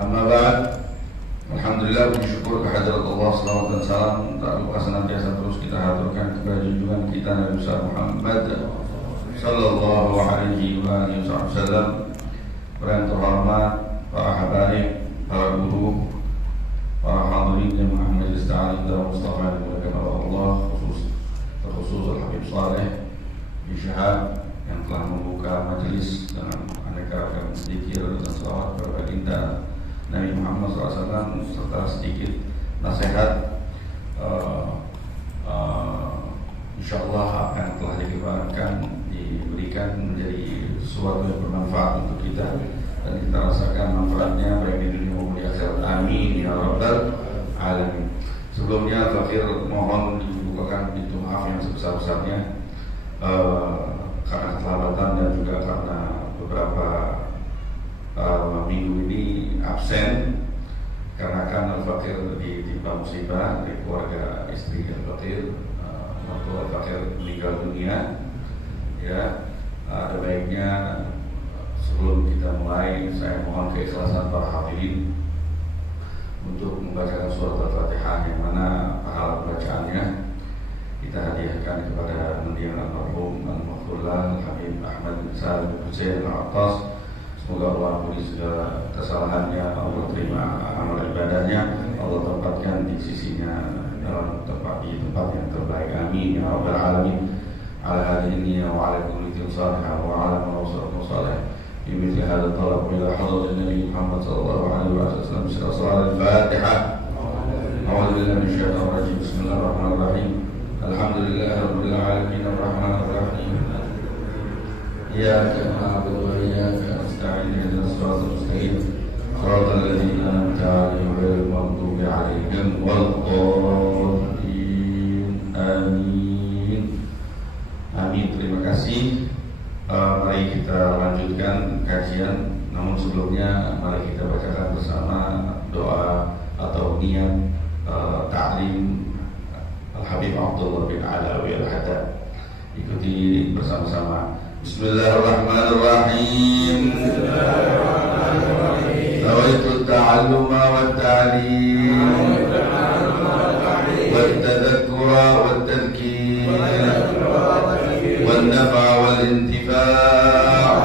Amma ba'd. Alhamdulillah, puji syukur kehadirat Allah, salawat dan salam tak lupa senantiasa terus kita haturkan kepada junjungan kita Nabi besar Muhammad sallallahu alaihi wasallam. Para terhormat, para habaib, para guru, para hadirin jemaah majelis ta'lim dan mustafa dimuliakan oleh Allah, terkhusus Al-Habib Saleh bin Syihab yang telah membuka majelis dengan aneka ragam zikir dan salawat kepada baginda Nabi Muhammad SAW serta sedikit nasihat. InsyaAllah apa yang telah diberikan menjadi sesuatu yang bermanfaat untuk kita dan kita rasakan manfaatnya baik di dunia maupun di akhirat. Amin ya rabbal alamin. Sebelumnya Fakir mohon dibukakan pintu maaf yang sebesar-besarnya karena keterlambatan dan juga karena beberapa minggu ini absen karena kan Al-Fakir ditimpa musibah dari keluarga istri Al-Fakir. Waktu Al-Fakir meninggal dunia, ya, ada baiknya sebelum kita mulai saya mohon keikhlasan para hadirin untuk membacakan surat Al-Fatihah yang mana pahala bacaannya kita hadiahkan kepada mendiang almarhum al-Maghfurlah Al-Habib Ahmad bin Salim bin Husain Al-Attas. Semoga Allah ampuni segala kesalahannya, Allah terima amal ibadahnya, Allah tempatkan di sisinya dalam tempat yang terbaik. Amin ya rabbal alamin. Ala hadhihi wa ala kulli salihah wa ala mawsalatu salih fi mithli hadha talab ila hadrat Nabi Muhammad sallallahu alaihi wasallam bi salat al-Fatihah. A'udzu billahi minasy syaitonir rajim. Bismillahirrahmanirrahim. Alhamdulillahirabbil alamin arrahmanir rahim. Iyyaka na'budu wa iyyaka nasta'in ihdinas siratal mustaqim siratal ladzina an'amta 'alaihim ghairil maghdubi 'alaihim waladdallin. Amin. Amin. Terima kasih. Mari kita lanjutkan kajian. Namun sebelumnya mari kita bacakan bersama doa atau niat ta'lim Al-Habib Abdullah bin Alawi Al-Haddad. Ikuti bersama-sama. Bismillahirrahmanirrahim. Nawaitu ta'alluma wa ta'lim wa tadhakkura wa tadhkir wa nafa wal intifa'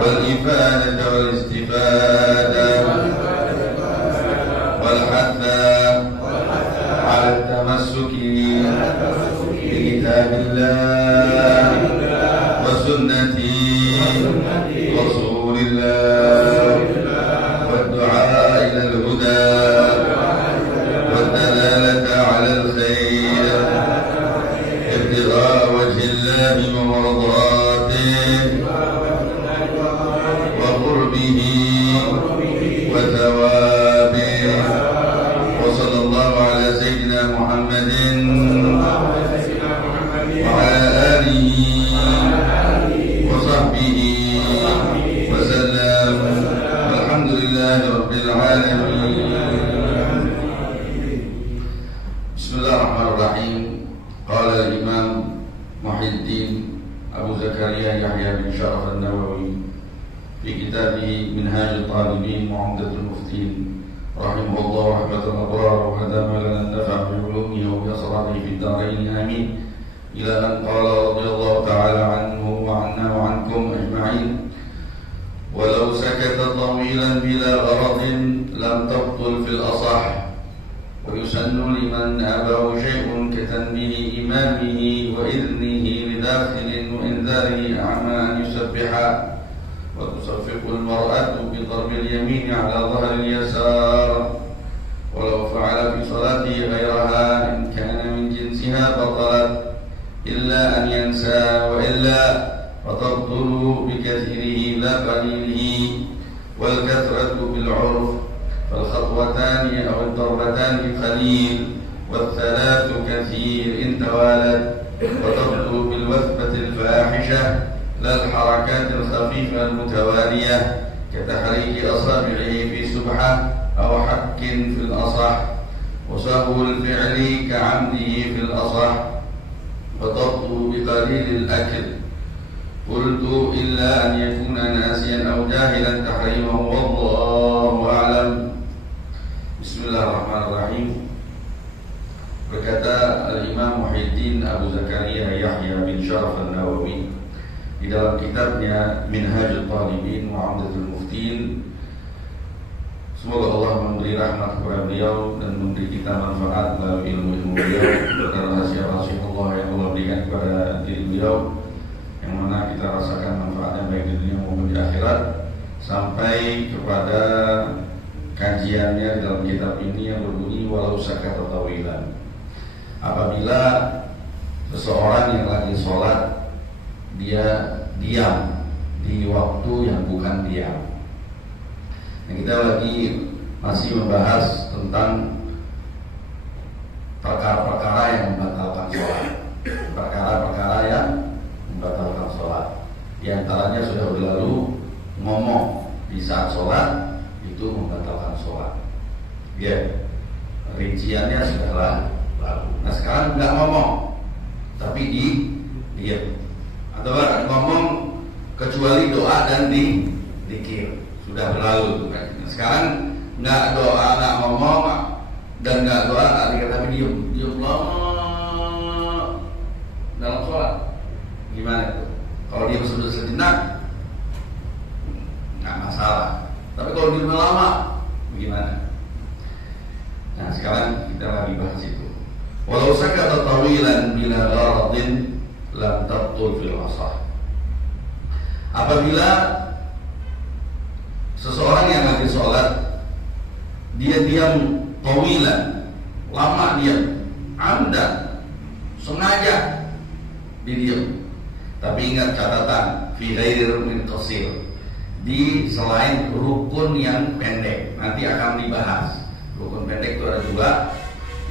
wal ifadata wal istifada wal hatha ala tamassuki bi kitabillah sunnati Rasulillah wa du'a ila al-huda wa dalalata ala al-khair ibtigha wajhi Allah wa mardatihi wa qurbihi wa thawabihi wa sallallahu ala sayyidina Muhammadin wa ala alihi wasallam. Alhamdulillahi rabbil alamin. Bismillahirrahmanirrahim. Qala al-Imam Muhyiddin Abu Zakaria Yahya bin Sharaf an-Nawawi fi kitabih Minhaj al-Talibin wa 'Umdat al-Muftin rahimahullah rahmatal abrar wa hadama lana an-nafa' bi 'ulumihi wa yasrani fi ad-darain amin. إلى أن قال رضي الله تعالى عنه وعنا وعنكم أجمعين ولو سكت طويلا بلا غرض لم تبطل في الأصح ويسن لمن أباه شيء كتنبيه إمامه وإذنه لداخل وإنذاره أعمى أن يسبحا وتصفق المرأة بضرب اليمين على ظهر اليسار ولو فعل في صلاته غيرها إن كان من جنسها بطلت إلا أن ينسى وإلا فتبطل بكثيره لا قليله والكثرة بالعرف فالخطوتان أو الضربتان قليل والثلاث كثير إن توالت وتبطل بالوثبة الفاحشة لا الحركات الخفيفة المتوالية كتحريك أصابعه في سبحة أو حك في الأصح وسهو الفعل كعمده في الأصح وضبطه بقليل الأكل قلت إلا أن يكون ناسيا أو جاهلا تحريمه والله Bismillahirrahmanirrahim. Berkata Al-Imam Muhyiddin Abu Zakaria Yahya bin Syaraf An-Nawawi di dalam kitabnya Minhajul Talibin wa 'Umdatul Muftin, semoga Allah memberi rahmat kepada beliau dan memberi kita manfaat melalui ilmu-ilmu beliau dan rahasia-rahasia Allah yang Allah berikan kepada diri beliau, yang mana kita rasakan manfaatnya baik di dunia maupun di akhirat, sampai kepada kajiannya dalam kitab ini yang berbunyi walau sakata tawilan. Apabila seseorang yang lagi sholat dia diam di waktu yang bukan diam. Nah, kita lagi masih membahas tentang perkara-perkara yang membatalkan sholat. Perkara-perkara yang membatalkan sholat. Di antaranya sudah berlalu ngomong di saat sholat itu membatalkan sholat. Ya, rinciannya sudah lalu. Nah sekarang nggak ngomong, tapi diam. Atau ngomong kecuali doa dan dikir sudah berlalu. Nah, sekarang nggak doa, nggak ngomong dan nggak doa, nggak dikir, tapi diam lama dalam sholat. Gimana itu? Kalau diam sudah sejenak nggak masalah. Tapi kalau diam lama, bagaimana? Nah, sekarang kita lagi bahas itu. Walau sakata tawilan bila gharadin lam tabtul fil asah. Apabila seseorang yang lagi sholat dia diam tawilan, lama diam, Anda sengaja didiam. Tapi ingat catatan, fi ghairi ruknin qasir, di selain rukun yang pendek. Nanti akan dibahas. Rukun pendek itu ada dua,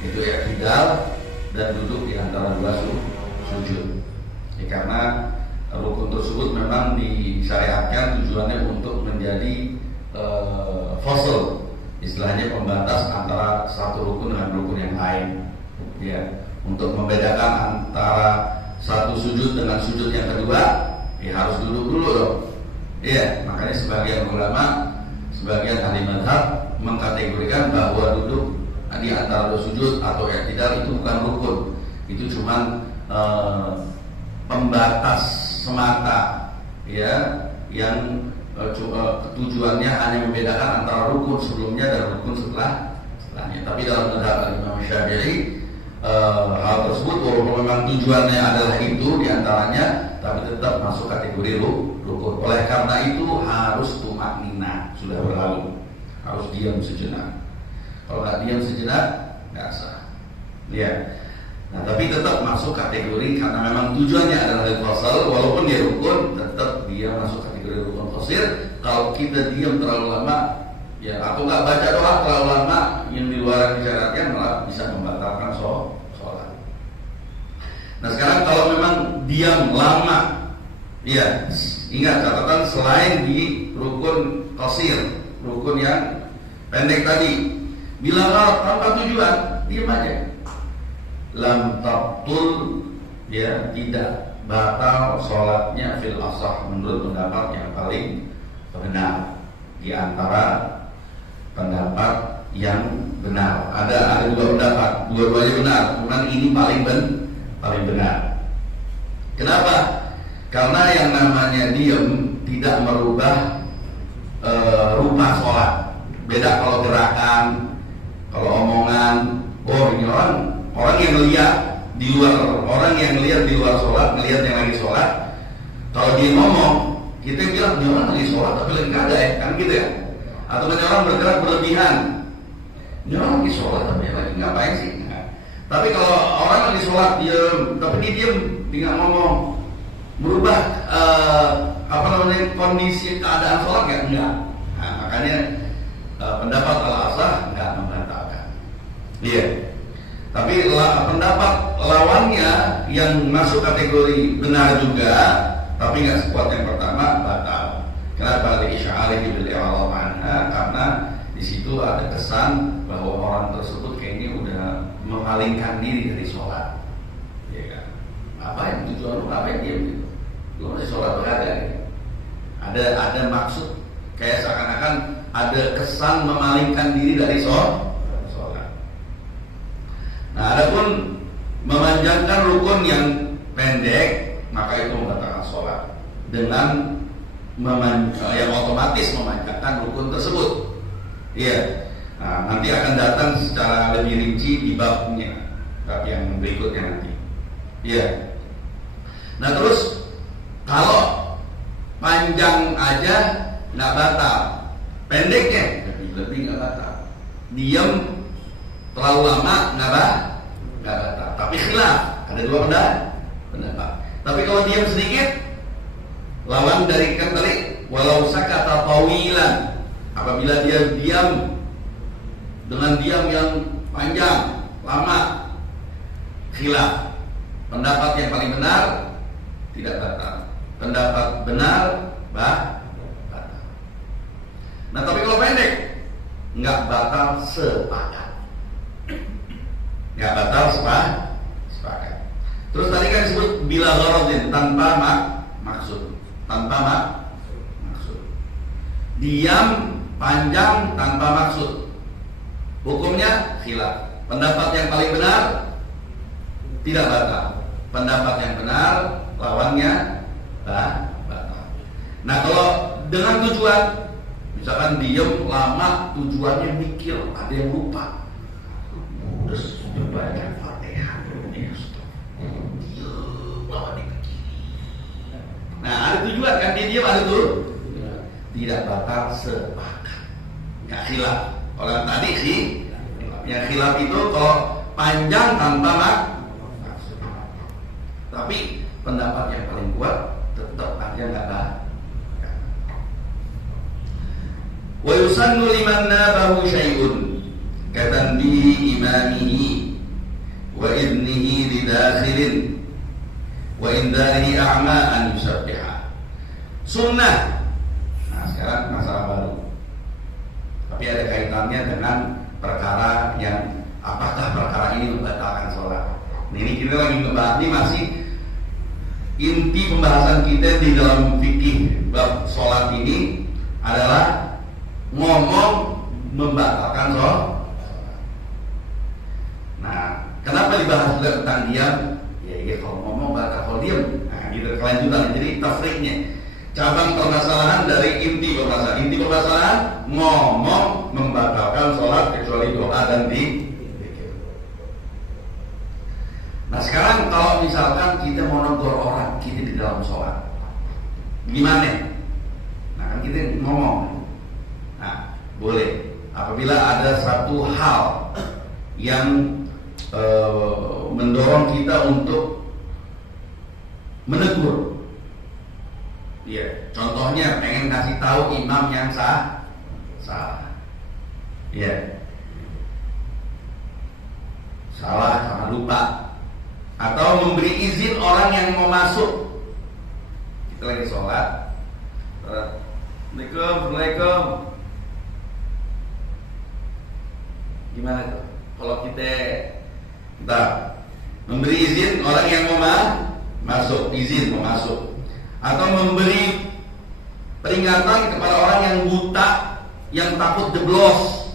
itu i'tidal dan duduk di antara dua sujud. Ya, karena rukun tersebut memang disyariatkan tujuannya untuk menjadi fasl, istilahnya pembatas antara satu rukun dengan rukun yang lain. Ya, untuk membedakan antara satu sujud dengan sujud yang kedua, ya harus duduk dulu dong. Iya, makanya sebagian ulama, sebagian ahli mazhab mengkategorikan bahwa duduk di antara dua sujud atau i'tidal itu bukan rukun, itu cuma pembatas semata, ya, yang tujuannya hanya membedakan antara rukun sebelumnya dan rukun setelahnya. Tapi dalam mazhab Imam Syafi'i, hal tersebut walaupun memang tujuannya adalah itu diantaranya, tapi tetap masuk kategori rukun. Oleh karena itu harus tumaknina, sudah berlalu, harus diam sejenak. Kalau nggak diam sejenak nggak sah. Ya. Nah, tapi tetap masuk kategori karena memang tujuannya adalah fasal, walaupun dia rukun, tetap dia masuk kategori rukun qasir. Kalau kita diam terlalu lama, ya, atau nggak baca doa terlalu lama yang di luar yang disyaratkan, malah bisa membatalkan sholat. Nah sekarang kalau memang diam lama, ya ingat catatan selain di rukun qasir, rukun yang pendek tadi, bila tanpa tujuan, diam aja. Lam tabtul, ya tidak batal sholatnya fil asah, menurut pendapat yang paling benar di antara pendapat yang benar. Ada dua pendapat, dua-duanya benar, cuman ini paling benar. Kenapa? Karena yang namanya diam tidak merubah rupa sholat. Beda kalau gerakan, kalau omongan. Oh, ini orang yang lihat di luar, orang yang lihat di luar sholat, melihat yang lagi sholat. Kalau dia ngomong, kita bilang dia orang lagi sholat tapi lagi nggak ada, ya kan gitu ya. Atau banyak orang bergerak berlebihan, dia orang lagi sholat tapi lagi ngapain sih? Nah, tapi kalau orang lagi sholat diam, tapi dia diam, dia nggak ngomong, merubah kondisi keadaan sholat nggak? Enggak. Nah, makanya pendapat al-asah nggak membatalkan. Iya. Tapi pendapat lawannya yang masuk kategori benar juga, tapi nggak sekuat yang pertama, batal. Kenapa? Al-Isy'ari bil i'rad anha, karena di situ ada kesan bahwa orang tersebut kayaknya udah memalingkan diri dari sholat. Ya kan? Apa yang tujuan lu ngapain dia gitu? Lu masih sholat berada gitu. Ada maksud kayak seakan-akan ada kesan memalingkan diri dari memanjangkan rukun yang pendek, maka itu membatalkan sholat dengan yang otomatis memanjangkan rukun tersebut. Iya. Nah, nanti akan datang secara lebih rinci di babnya, bab yang berikutnya nanti. Iya. Nah terus kalau panjang aja nggak batal, pendeknya lebih nggak batal. Diam terlalu lama nggak batal. Tapi khilaf, ada dua pendapat. Tapi kalau diam sedikit, lawan dari kan tadi, walau sakata tawilan, apabila dia diam dengan diam yang panjang, lama, khilaf. Pendapat yang paling benar tidak batal. Pendapat benar batal. Nah tapi kalau pendek nggak batal sepakat. Nggak batal sepakat. Terus tadi kan disebut bila gharadin, tanpa maksud. Tanpa maksud. Diam panjang tanpa maksud. Hukumnya khilaf. Pendapat yang paling benar tidak batal. Pendapat yang benar lawannya batal. Nah kalau dengan tujuan, misalkan diem lama, tujuannya mikir, ada yang lupa, terus baca Fatihah, diem lama dipikir. Nah ada tujuan kan, dia diem ada tuh, tidak batal sepakat, nggak khilaf. Kalau yang tadi sih, yang khilaf itu kalau panjang tanpa maksud. Tapi pendapat yang paling kuat tetap aja nggak batal. Wa yusannu liman nabahu syai'un katanbihi imamihi wa idnihi lidakhilin wa indarihi a'ma an yusabbiha. Sunnah. Nah sekarang masalah baru, tapi ada kaitannya dengan perkara yang apakah perkara ini membatalkan sholat. Ini kita lagi ngebahas, ini masih inti pembahasan kita di dalam fikih bab sholat ini adalah ngomong membatalkan sholat. Nah, kenapa dibahas juga tentang diam? Ya kalau ngomong batal, kalau diam. Nah, gitu kelanjutan. Jadi tafriknya, cabang permasalahan dari inti permasalahan. Inti permasalahan ngomong membatalkan sholat kecuali doa dan zikir. Nah sekarang kalau misalkan kita mau negur orang kita di dalam sholat, gimana? Nah kan kita ngomong. Nah boleh apabila ada satu hal yang mendorong kita untuk menegur. Ya, contohnya pengen kasih tahu imam yang salah. Ya, salah karena lupa. Atau memberi izin orang yang mau masuk. Kita lagi sholat, Assalamualaikum. Gimana tuh? Kalau kita memberi izin orang yang mau masuk, izin mau masuk, atau memberi peringatan kepada orang yang buta, yang takut jeblos,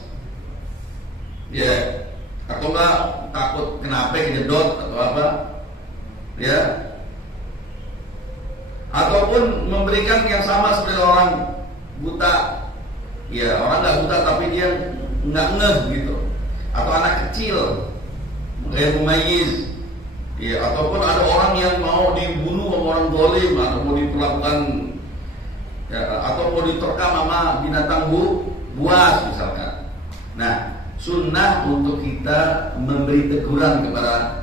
ya, atau enggak takut kenapa kejedot atau apa, ya, ataupun memberikan yang sama seperti orang buta, ya orang nggak buta tapi dia nggak ngeh gitu, atau anak kecil, mumayyiz, ya, ataupun ada orang yang mau dibunuh sama orang zalim, atau mau diperlakukan, ya, atau mau diterkam sama binatang buas misalkan. Nah sunnah untuk kita memberi teguran kepada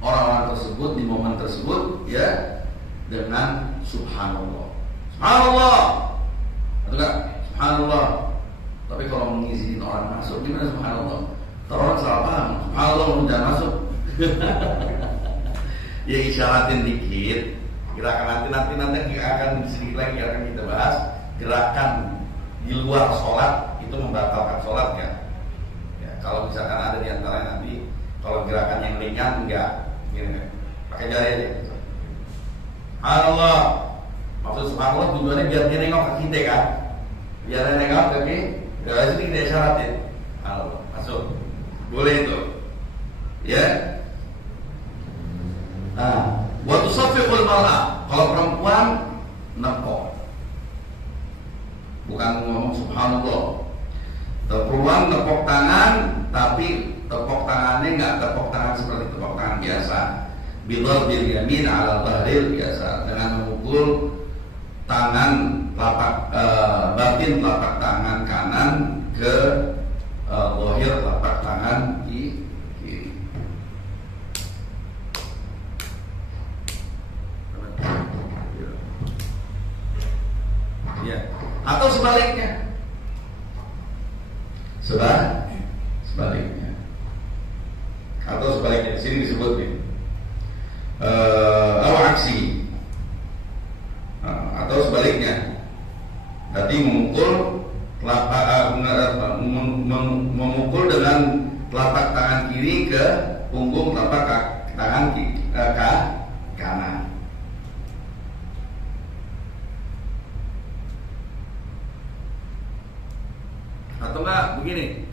orang-orang tersebut di momen tersebut, ya, dengan subhanallah, subhanallah, atau enggak subhanallah. Tapi kalau mengizinin orang masuk gimana subhanallah? Orang salah paham, subhanallah udah masuk. Ya isyaratin dikit. Gerakan nanti akan sedikit lagi akan kita bahas. Gerakan di luar sholat itu membatalkan sholat ya. Kalau misalkan ada di antara nanti, kalau gerakan yang ringan enggak, gini, pakai jari aja. Subhanallah, maksud subhanallah tujuannya biar dia nengok ke kita kan, biar dia nengok ke kita, biar itu kita isyaratin. Subhanallah, masuk, boleh itu, ya. Wa tusaffiqul mar'ah, kalau perempuan nepok. Bukan ngomong subhanallah. Perempuan tepuk tangan, tapi tepuk tangannya nggak tepuk tangan seperti tepuk tangan biasa. Bidhar bil yamin ala dhahril biasa, dengan memukul tangan batin telapak tangan kanan ke dhahir telapak tangan kiri. Ya, atau sebaliknya. Sebaliknya. Atau sebaliknya. Di sini disebut aksi. Atau sebaliknya. Tadi memukul dengan telapak tangan kiri ke punggung telapak tangan kanan. Atau enggak begini,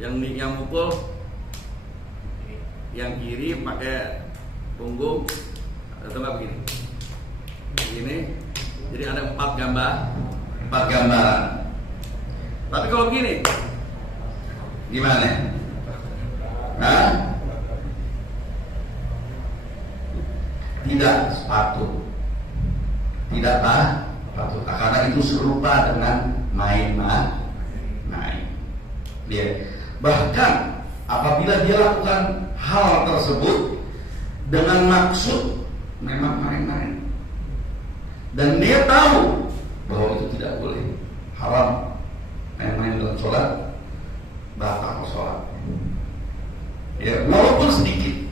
yang mukul yang kiri pakai punggung, atau enggak begini, jadi ada 4 gambaran. Tapi kalau begini, gimana? Tidak sepatut, karena itu serupa dengan main. Bahkan apabila dia lakukan hal tersebut dengan maksud memang main-main, dan dia tahu bahwa itu tidak boleh, haram, main-main dalam sholat, batal sholat. Walaupun sedikit,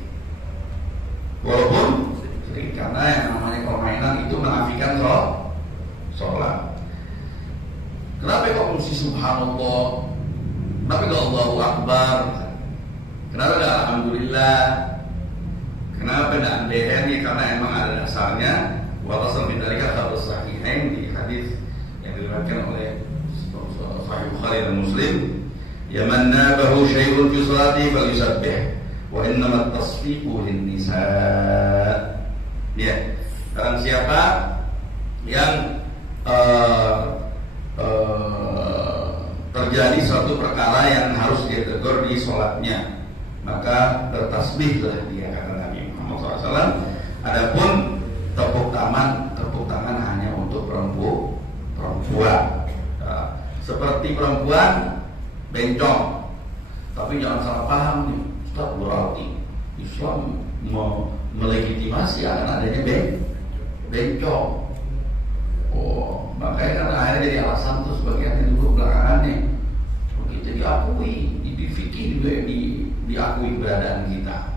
karena yang namanya permainan itu menafikan sholat. Kenapa kok mesti subhanallah? Kenapa gak Allahu Akbar? Kenapa gak Alhamdulillah? Kenapa gak DN? Karena emang ada dasarnya. Walaupun bidalika hadis sahihain, di hadis yang diriwayatkan oleh Sahih Bukhari dan Muslim, ya man nabahu syai'un fi sholati falyusabbih wa innamat tasfiqu lin-nisa. Barang siapa yang terjadi suatu perkara yang harus dia tegur di sholatnya, maka bertasbihlah dia, kata Nabi Muhammad SAW. Adapun tepuk tangan hanya untuk perempuan. Seperti perempuan bencong, tapi jangan salah paham nih, Ustaz, berarti Islam melegitimasi akan adanya bencong. Makanya kan akhirnya jadi alasan tuh sebagian yang dulu belakangan nih, kita diakui di fikih juga diakui keberadaan kita.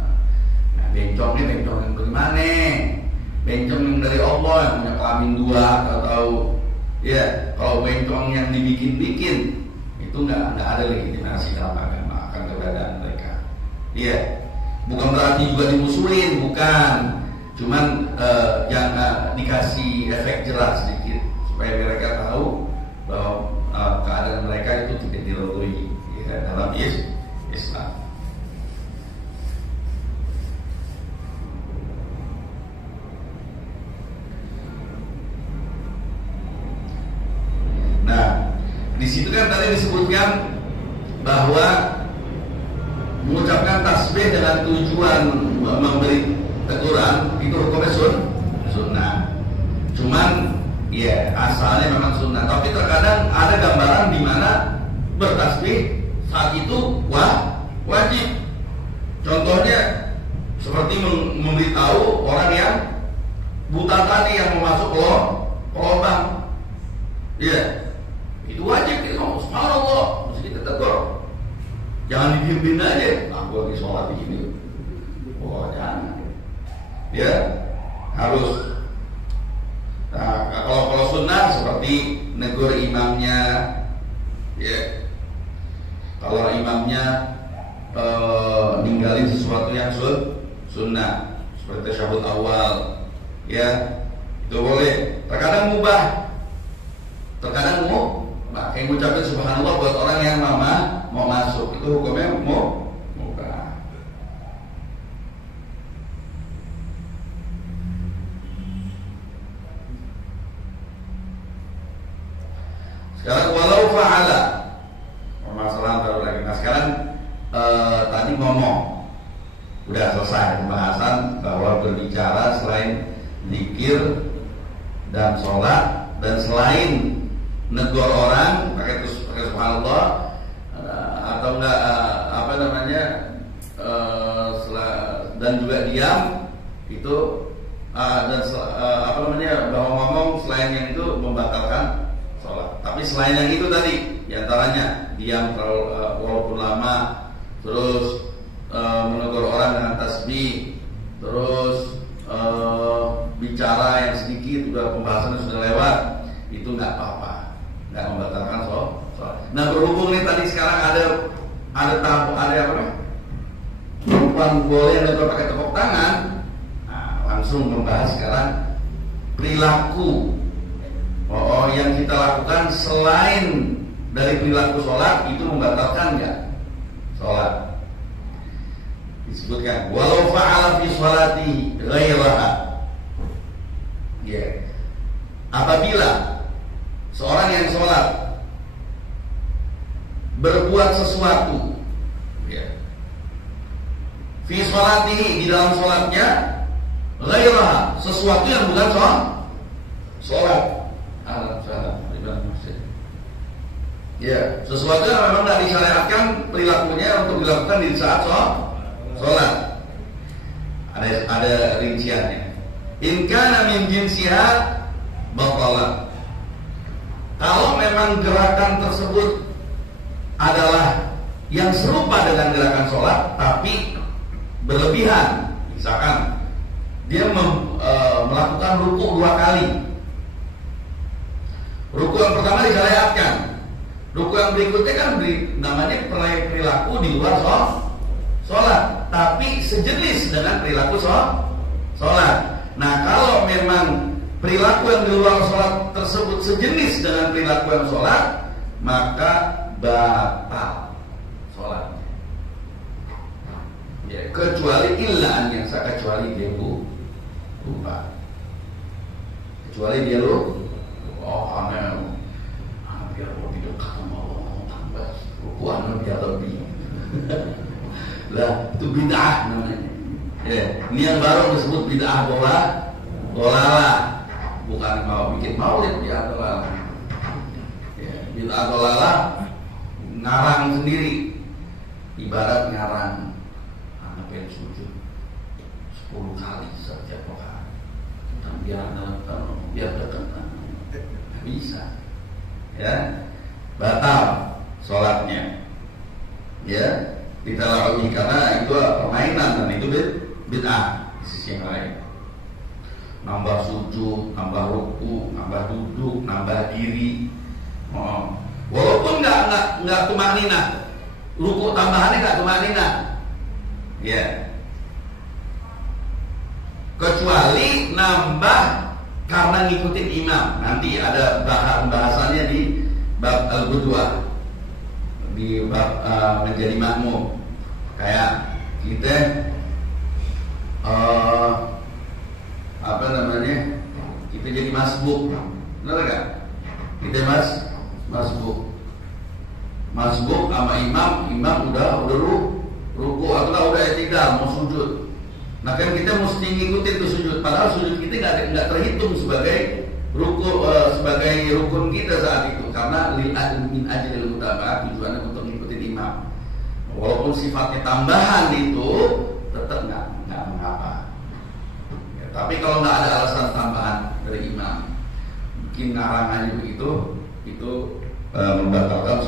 Nah, bencongnya bencong yang bagaimana? Bencong yang dari Allah yang punya kelamin 2 atau kalau bencong yang dibikin-bikin itu nggak ada legitimasi dalam agama akan keberadaan mereka. Bukan berarti juga dimusuhin, bukan. Cuman yang dikasih efek jelas sedikit supaya mereka tahu bahwa keadaan mereka itu tidak dilalui dalam Islam. Nah, di situ kan tadi disebutkan bahwa mengucapkan tasbih dengan tujuan memberi teguran itu hukumnya sunnah. Cuman asalnya memang sunnah. Tapi terkadang ada gambaran di mana bertasbih saat itu wajib. Contohnya seperti memberitahu orang yang buta tadi yang mau masuk ke lubang. Itu wajib kita ngomong subhanallah, mesti kita tegur. Jangan didiemin aja. Aku lagi sholat di sini. Jangan. Harus. Nah, kalau sunnah seperti negur imamnya, kalau imamnya ninggalin sesuatu yang sunnah seperti tasyahud awal, itu boleh. Terkadang mubah, kayak ngucapin subhanallah buat orang yang mau masuk, itu hukumnya mubah. Sekarang walau fa'ala, permasalahan baru lagi. Nah sekarang tadi ngomong udah selesai pembahasan bahwa berbicara selain zikir dan sholat dan selain negor orang pakai subhanallah atau enggak dan juga diam itu bahwa ngomong selain yang itu membatalkan sholat. Tapi selain yang itu tadi diantaranya diam walaupun lama, terus menegur orang dengan tasbih, terus bicara yang sedikit, udah pembahasannya sudah lewat, itu nggak apa-apa, nggak membatalkan sholat. Nah berhubung nih tadi sekarang ada perempuan boleh negur pakai tepuk tangan, nah, langsung membahas sekarang perilaku yang kita lakukan selain dari perilaku sholat itu membatalkan nggak sholat. Disebutkan walau fa'ala fi sholati ghairaha, apabila seorang yang sholat berbuat sesuatu fi sholatihi, di dalam sholatnya, ghairaha, sesuatu yang bukan sholat. Sesuatu yang memang tidak disyariatkan perilakunya untuk dilakukan di saat sholat. Ada rinciannya. In kana min jinsiha batalah. Kalau memang gerakan tersebut adalah yang serupa dengan gerakan sholat tapi berlebihan, misalkan dia melakukan ruku 2 kali. Ruku yang pertama disyariatkan, ruku yang berikutnya kan namanya perilaku di luar sholat, tapi sejenis dengan perilaku sholat. Nah kalau memang perilaku yang di luar sholat tersebut sejenis dengan perilaku yang sholat, maka batal sholatnya. Kecuali illaan yang saya kecuali dia lupa, kecuali dia aneh biar lebih dekat sama Allah, tambah rukuan biar lebih lah, itu bid'ah namanya. Ini yang baru disebut bid'ah dolalah, bukan mau bikin maulid bid'ah dolalah. Bid'ah dolalah ngarang sendiri, ibarat ngarang yang sujud 10 kali setiap rakaat, dan biar dekat, bisa, batal sholatnya, ditalaui karena itu permainan dan itu bid'ah. Di sisi yang lain, nambah sujud, nambah ruku, nambah duduk, nambah diri, walaupun nggak tumanina, ruku tambahannya nggak tumanina. Kecuali nambah karena ngikutin imam. Nanti ada bahasannya di bab al-Qudwah, di bab menjadi makmum. Kayak kita kita jadi masbuk, benar gak? Kita masbuk sama imam udah ruku atau udah i'tidal mau sujud. Nah kan kita mesti ngikutin tuh sujud, padahal sujud kita nggak terhitung sebagai sebagai rukun kita saat itu, karena min ajlil mutaba'ah, tujuannya untuk ngikutin imam. Walaupun sifatnya tambahan itu tetap nggak mengapa. Tapi kalau nggak ada alasan tambahan dari imam, bikin ngarang aja begitu, itu membatalkan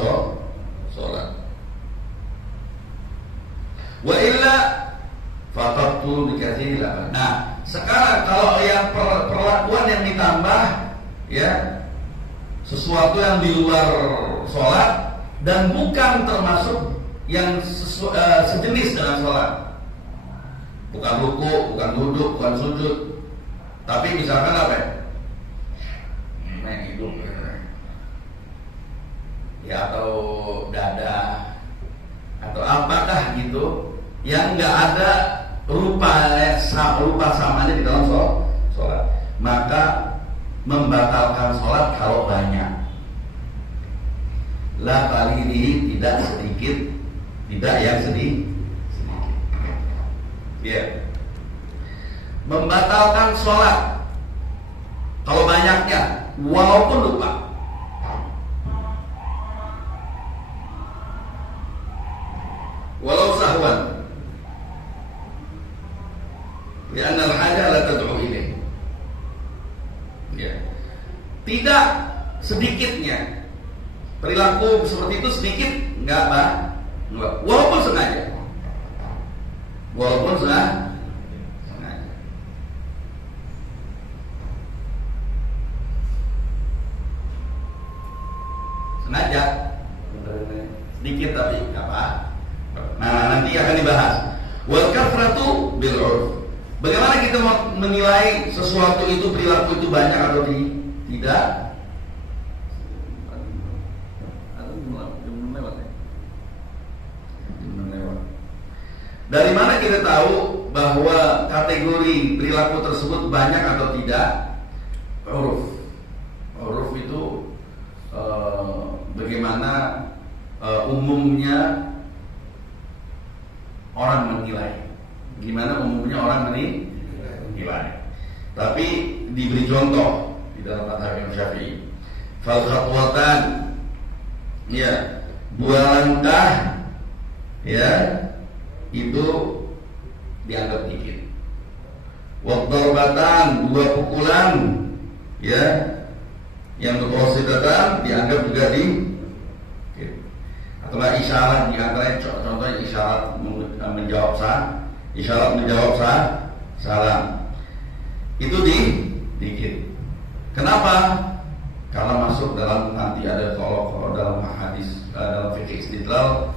sholat. Wa illa faqattu bikatsirillah. Nah, sekarang kalau yang perlakuan yang ditambah sesuatu yang di luar sholat dan bukan termasuk yang sejenis dengan sholat, bukan ruku, bukan duduk, bukan sujud, tapi misalkan apa main hidup atau dada atau apakah gitu yang nggak ada rupa samanya di dalam sholat, maka membatalkan sholat kalau banyak. La qalilihi, tidak sedikit, tidak yang sedikit. Ya. Membatalkan sholat kalau banyaknya, walaupun lupa. Walau sahwan. Li'anna al-haja la tad'u ilaih. Ya. Tidak sedikitnya perilaku seperti itu sedikit enggak. Walaupun sengaja. Walaupun sengaja. Sengaja. Sedikit tapi enggak apa. Nah, nanti akan dibahas. Wal kathratu bil 'urf. Bagaimana kita menilai sesuatu itu, perilaku itu banyak atau tidak? Dari mana kita tahu bahwa kategori perilaku tersebut banyak atau tidak? Uruf. Uruf itu bagaimana umumnya orang menilai. Gimana umumnya orang menilai. Tapi diberi contoh di dalam mazhab Imam Syafi'i. Fal khatwatan, ya, 2 langkah, ya, itu dianggap dikit. Wa darbatan, 2 pukulan, ya, yang mutawassitatan dianggap juga dikit. Atau isyarat, di antara contohnya isyarat menjawab isyarat menjawab salam. Itu dikit. Kenapa? Karena masuk dalam, nanti ada kalau dalam hadis, dalam fikih istidlal,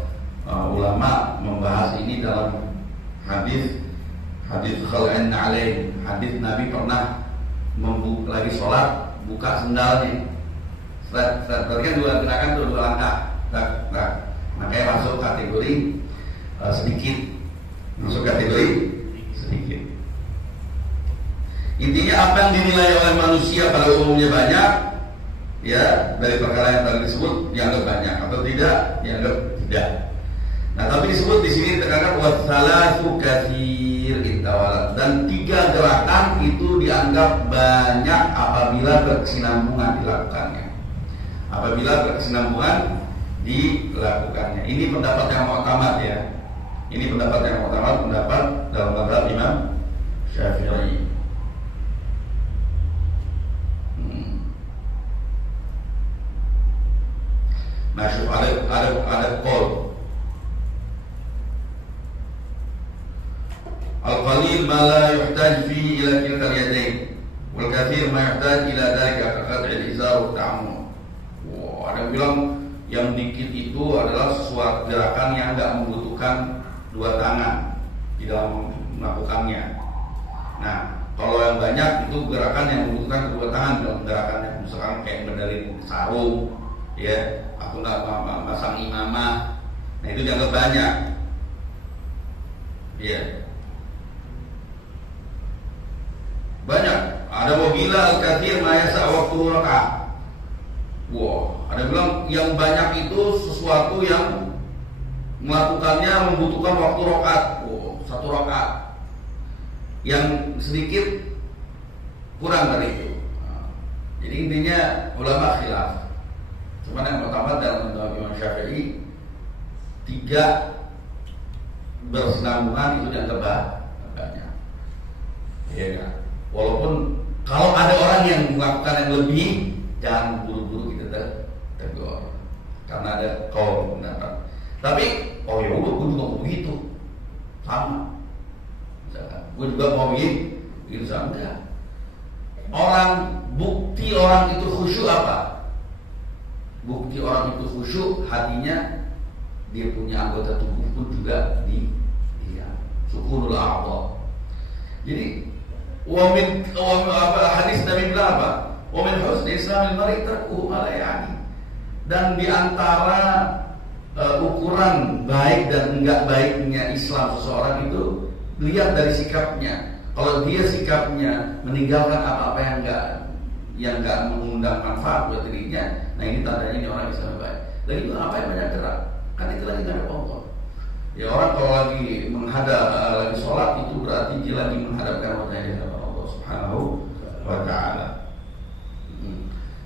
ulama membahas ini dalam hadis khal'an alaih. Hadis Nabi pernah lagi sholat buka sendalnya. Tadi kan 2 gerakan tuh, 2 langkah. Nah, makanya masuk kategori sedikit. Masuk kategori sedikit. Intinya apa yang dinilai oleh manusia pada umumnya banyak, ya, dari perkara yang tadi disebut dianggap banyak atau tidak, dianggap tidak. Nah, tapi disebut di sini ditekankan wassalatu katsir intawalat, dan 3 gerakan itu dianggap banyak apabila berkesinambungan dilakukannya. Apabila berkesinambungan dilakukannya. Ini pendapat yang mu'tamad, ya. Ini pendapat yang mu'tamad, pendapat dalam mazhab Imam Syafi'i. Nah, ada qaul al-qalil ma la yuhtaj fihi ila tilka al-yadayn wal kathir ma yuhtaj ila dhalika ka qad'i al-izar wa ta'ammum. Wah, ada yang bilang yang dikit itu adalah suatu gerakan yang enggak membutuhkan 2 tangan di dalam melakukannya. Nah, kalau yang banyak itu gerakan yang membutuhkan 2 tangan dalam gerakannya, misalkan kayak berdalin sarung, ya, atau enggak masang imamah. Nah, itu dianggap banyak. Ya. Banyak. Ada wabila al-kathir ma yasa waktu rakaat. Wow, ada bilang yang banyak itu sesuatu yang melakukannya membutuhkan waktu rakaat. Wow, 1 rakaat. Yang sedikit kurang dari itu. Jadi intinya ulama khilaf. Cuma yang pertama dalam mazhab Imam Syafi'i 3 bersenambungan itu dianggap banyak. Iya kan? Walaupun kalau ada orang yang melakukan yang lebih, jangan buru-buru kita tegur. Karena ada kaum pendapat. Tapi oh ya udah, gue juga mau begitu. Sama. Misalkan, gue juga mau begitu sama. Enggak. Bukti orang itu khusyuk apa? Bukti orang itu khusyuk, hatinya dia punya anggota tubuh pun juga dia sukunul a'dha. Jadi hadis Nabi bilang apa? Wa min husni islamil mar'i tarkuhu ma la ya'ni. Dan di antara ukuran baik dan enggak baiknya Islam seseorang itu lihat dari sikapnya. Kalau dia sikapnya meninggalkan apa-apa yang yang nggak mengundang manfaat buat dirinya, nah ini tandanya ini orang Islam baik. Lagi itu apa yang banyak gerak? Kan itu lagi ngadep Allah. Ya orang kalau lagi menghadap lagi sholat itu berarti dia lagi menghadapkan wajahnya kepada Allah Subhanahu wa Ta'ala.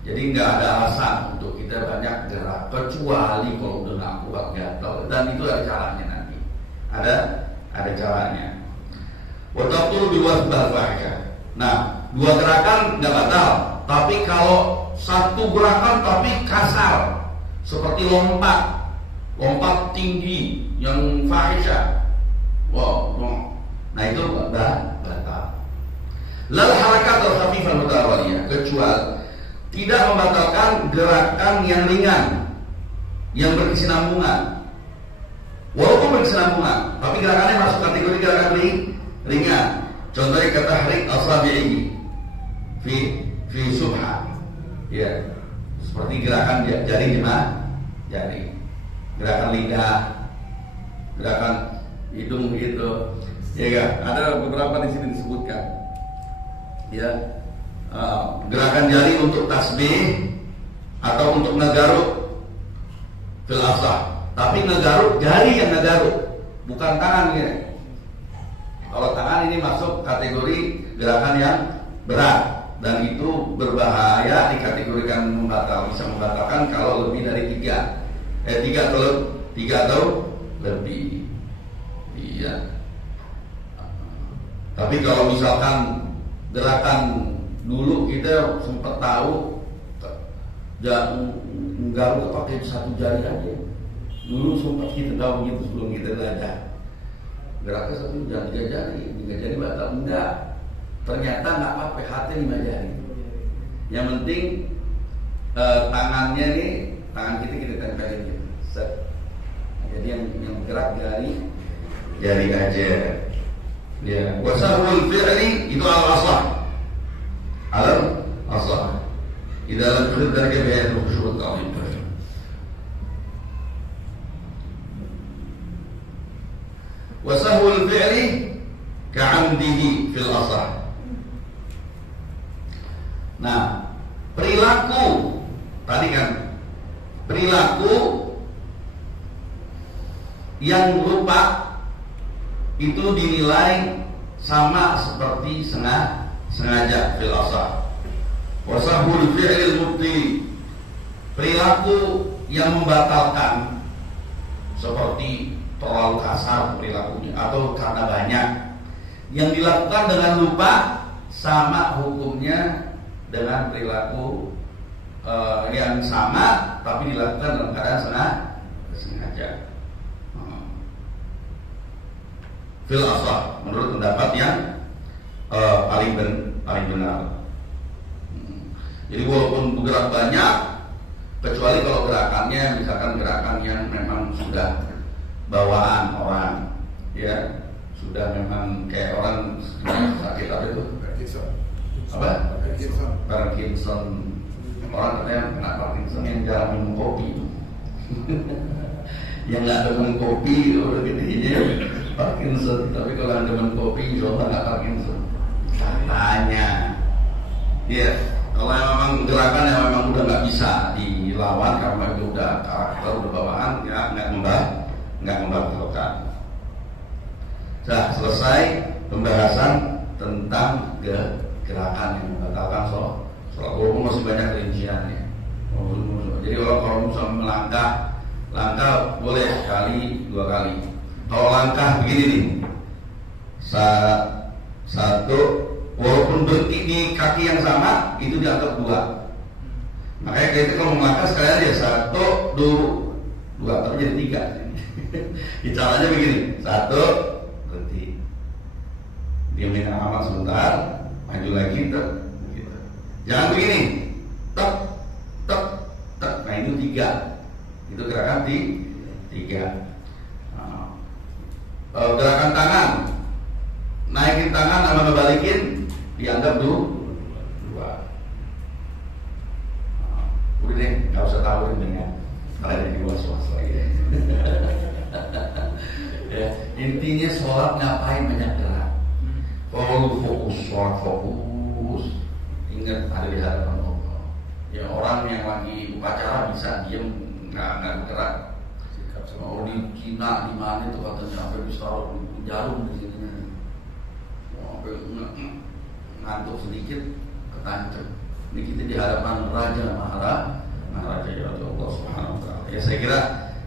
Jadi nggak ada alasan untuk kita banyak gerak, kecuali kalau udah nggak kuat gatal, dan itu ada caranya nanti. Ada caranya. Watatul biwasbal fahsyah. Nah, 2 gerakan nggak batal, tapi kalau 1 gerakan tapi kasar, seperti lompat tinggi yang fahisyah, nah itu batal. Lal harakat al-khafifah mutawaliyah, kecuali tidak membatalkan gerakan yang ringan, yang berkesinambungan. Walaupun berkesinambungan, tapi gerakannya masuk kategori gerakan ringan. Contohnya kata tahrik asabi'i fi subha. Ya, seperti gerakan jari jari. Gerakan lidah, gerakan hidung gitu. Ya enggak? Ada beberapa di sini disebutkan. Ya. Gerakan jari untuk tasbih atau untuk ngegaruk fil asah. Tapi ngegaruk jari yang ngegaruk, bukan tangan ya. Kalau tangan ini masuk kategori gerakan yang berat dan itu berbahaya, dikategorikan bisa membatalkan kalau lebih dari 3 atau lebih. Iya. Tapi kalau misalkan gerakan dulu kita sempat tahu menggaruk pakai 1 jari aja. Dulu sempat kita tahu begitu sebelum kita belajar. Geraknya 1 jari, 3 jari batal. Enggak. Ternyata nggak apa-apa, hati 5 jari. Yang penting tangannya nih, tangan kita tempelin gitu. Set. Jadi yang gerak jari aja. Ya, wasahul fi'li itu al-asah. Al-asah. Idza lam tukhir dzalika bi ayati al-khushu' al-'azim. Wasahul fi'li ka'amdihi fil asah. Nah, perilaku tadi kan perilaku yang lupa itu dinilai sama seperti sengaja fil asah. Wasahul fi'lil mubti, perilaku yang membatalkan seperti terlalu kasar perilakunya atau karena banyak yang dilakukan dengan lupa, sama hukumnya dengan perilaku yang sama tapi dilakukan dalam keadaan sengaja. Fil asah, menurut pendapat yang paling benar. Jadi walaupun bergerak banyak, kecuali kalau gerakannya misalkan gerakan yang memang sudah bawaan orang, ya sudah memang kayak orang sakit apa itu? Parkinson. Orang katanya kena Parkinson yang jarang minum kopi. Yang nggak demen kopi udah gedenya Parkinson. Tapi kalau yang demen kopi, insya Allah nggak Parkinson. Katanya, ya. Kalau yang memang gerakan yang memang udah nggak bisa dilawan karena itu udah karakter, udah bawaan, ya nggak membatalkan. Nah, selesai pembahasan tentang gerakan yang membatalkan sholat. Walaupun masih banyak rinciannya. Jadi kalau misalnya melangkah boleh sekali, 2 kali. Kalau langkah begini nih, satu, walaupun berhenti di kaki yang sama, itu dianggap 2. Makanya kita kalau melangkah sekali aja 1, 2, tapi jadi 3. Caranya begini, 1, berhenti, diamin aman sebentar, maju lagi, gitu. Jangan begini, tek. Nah itu 3. Itu gerakan 3. Gerakan tangan, naikin tangan sama ngebalikin, dianggap 2. Udah deh, nggak usah tahu dengan kalian yang was-was lagi. Ya, intinya sholat ngapain banyak gerak. Kalau fokus, sholat fokus, ingat ada di hadapan upacara bisa diem, nggak gerak. Kalau di Cina di mana itu katanya sampai bisa taruh jarum di sini, sampai ngantuk sedikit ketancap. Ini kita di hadapan Raja Maharaja ya Allah Subhanahu Wa Taala. Ya saya kira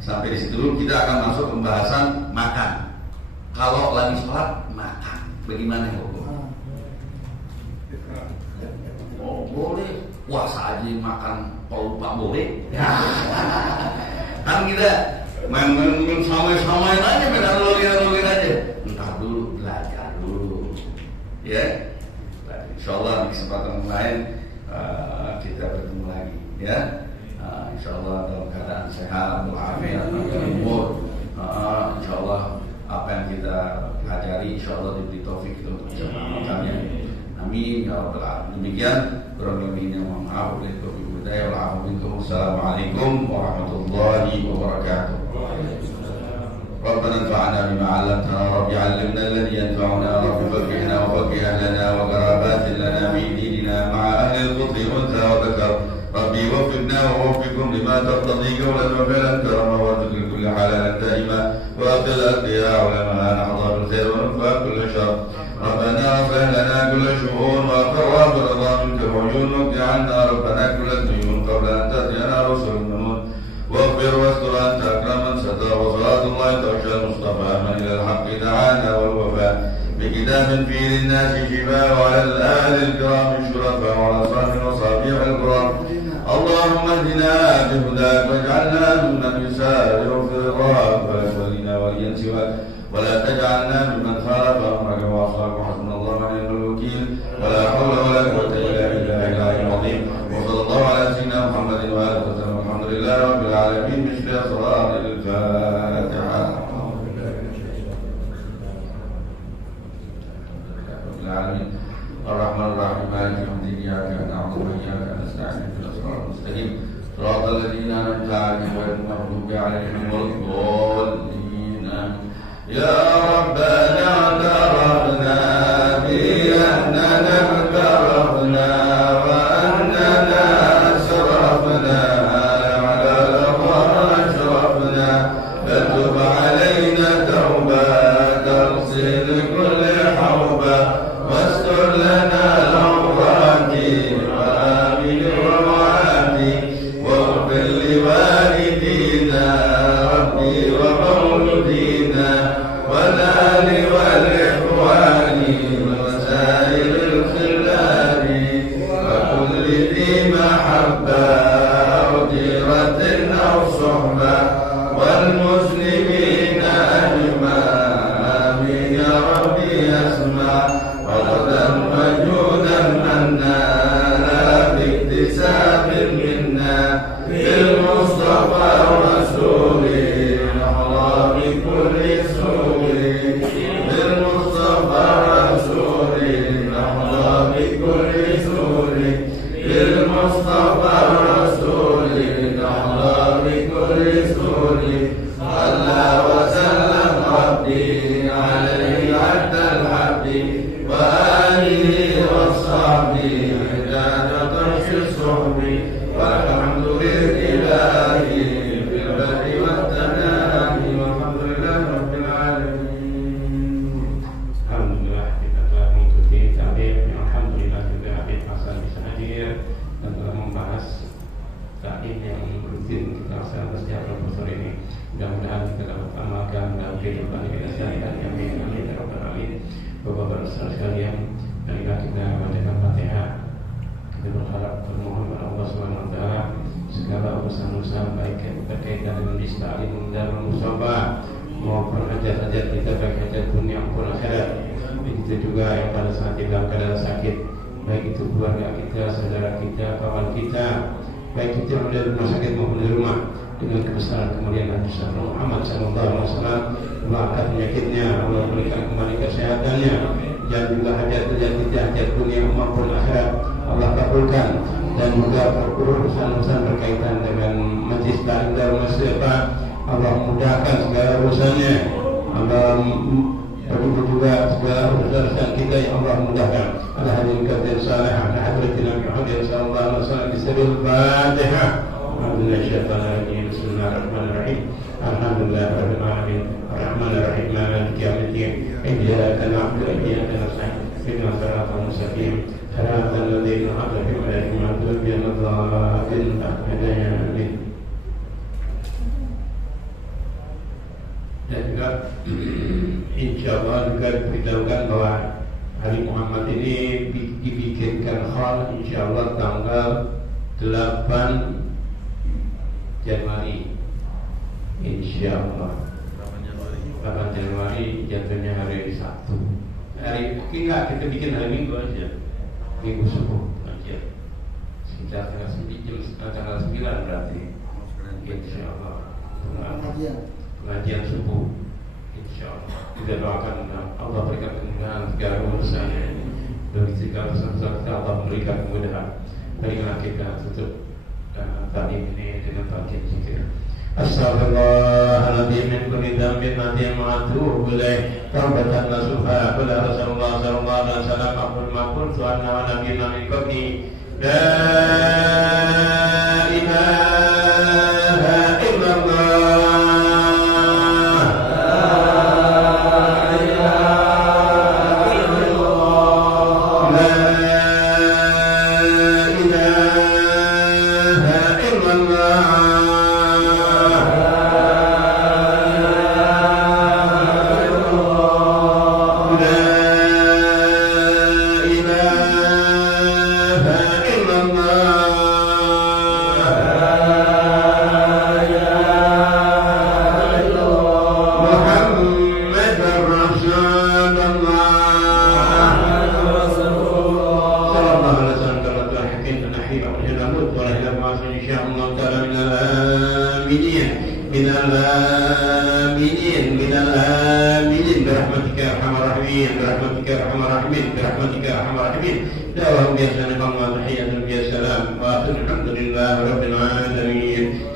sampai di situ dulu, kita akan masuk pembahasan makan. Kalau lagi sholat makan, bagaimana hukum? Oh boleh, puasa aja makan, kalau lupa boleh. Kan kita main sama-samain aja, main login aja. Entar dulu, belajar dulu, ya. Insyaallah di kesempatan lain kita bertemu lagi, ya. Insyaallah dalam keadaan sehat, walafiat, umur. Insyaallah apa yang kita pelajari, insyaallah diberi taufik untuk bisa mengamalkannya. Amin ya rabbal alamin. Demikian kurang lebihnya mohon maaf. Wassalamualaikum warahmatullahi wabarakatuh. ربنا انفعنا بما علمتنا رب علمنا الذي ينفعنا رب فقهنا وفقه أهلنا وقرابات لنا في ديننا مع أهل الفضل أنثى وذكر ربي وفقنا ووفقكم لما تقتضي قولا وفعلا كرما وارزق لكل حلال دائما وأقل الأتقياء علماء نحظى بالخير ونفع كل شر ربنا اغفر لنا كل شؤون وأقر رضا منك وعيون واجعلنا ربنا كل الديون قبل أن تأتينا رسل المنون واغفر واستر أنت أكرم من ستر وصلاة الله تغشى المصطفى من إلى الحق دعانا والوفاء بكتاب فيه للناس شفاء وعلى الآل الكرام الشرفاء وعلى صحبه وصحبه الكرام اللهم اهدنا بهداك واجعلنا ممن يسارع في رضاك ولا تولنا وليا سواك ولا تجعلنا ممن خالف أمرك وعصاك وحسبنا الله ونعم الوكيل ولا حول ولا قوة إلا بالله العلي العظيم وصلى الله على سيدنا محمد وآله وسلم والحمد لله رب العالمين. مثل صلاة الفاتحة. رب العالمين الرحمن الرحيم مالك يوم الدين إياك نعبد وإياك نستعين اهدنا الصراط المستقيم صراط الذين أنعمت عليهم غير المغضوب عليهم ولا الضالين. يا ربنا اعترفنا بأننا اعترفنا وأننا أسرفنا على الأمر أشرفنا فتب علينا توبة تغسل كل حوبة واستر لنا العورات وآمن الروعات واغفر لوالدينا ربي ومولودينا والآل والإخوان وسائر الخلان وكل ذي محبة أو جيرة أو صحبة والمسلمين أجمعين. آمين يا ربي اسمع وغدا وجودا منا لا باكتساب منا بالمصطفى الرسول نحظى بكل سور بالمصطفى الرسول نحظى بكل سور بالمصطفى الرسول نحظى بكل سور صلى وسلم ربي عليه عبد الحق وآله وصحبه عداد طرش الصحب والحمد لله في البر والتنام والحمد لله رب العالمين. الحمد لله kita telah mengikuti ta'lim yang alhamdulillah juga Habib Hasan bisa hadir dan telah membahas ta'lim yang rutin kita laksanakan setiap profesor ini. Mudah-mudahan kita dapat amalkan dalam kehidupan kita sehari-hari. Amin amin ya rabbal alamin. Bapak-bapak sekalian, marilah kita bacakan Fatihah. Kita berharap bermohon kepada Allah Subhanahu wa taala segala urusan-urusan baik yang berkaitan dengan ta'lim dan musabah maupun hajat-hajat kita baik hajat dunia maupun akhirat. Begitu juga yang pada saat dalam keadaan sakit, baik itu keluarga kita, saudara kita, kawan kita, baik itu yang ada di rumah sakit maupun di rumah, dengan kebesaran kemuliaan Nabi Muhammad SAW, Allah angkat penyakitnya, Allah berikan kembali kesehatannya, dan juga hajat-hajat kita, hajat dunia maupun akhirat Allah kabulkan. Dan juga urusan-urusan berkaitan dengan majlis ta'lim dan musibah Allah mudahkan segala urusannya. Allah begitu juga segala urusan kita yang Allah mudahkan. Al-hadirin kathir salihah Al-hadratin Nabi Muhammad sallallahu alaihi wasallam. Bismillahirrahmanirrahim. أعوذ بالله من الشيطان الرجيم بسم الله الرحمن الرحيم الحمد لله رب العالمين الرحمن الرحيم مالك يوم الدين إياك نعبد وإياك نستعين اهدنا الصراط المستقيم صراط الذين أنعمت عليهم غير المغضوب عليهم ولا الضالين. Dan juga insya Allah juga diberitahukan bahwa hari Muhammad ini dibikinkan hal insya Allah tanggal 8 Januari insya Allah 8 Januari jatuhnya hari Sabtu. Hari enggak, kita bikin hari Minggu aja, Minggu subuh aja sekitar tanggal 9 berarti insya Allah pengajian subuh insya Allah. Kita doakan Allah berikan kemudahan segala urusannya dari segala urusan Allah memberikan kemudahan. Baiklah kita tutup taklim ini dengan taklim zikir. Astaghfirullahaladzim min kulli dzambin nadhim wa atubu ilaih taubatan nasuha qala Rasulullah sallallahu alaihi wasallam aqul ma qultu anna wa nabiyina min qabli la ilaha illallah. Alhamdulillah rabbil alamin.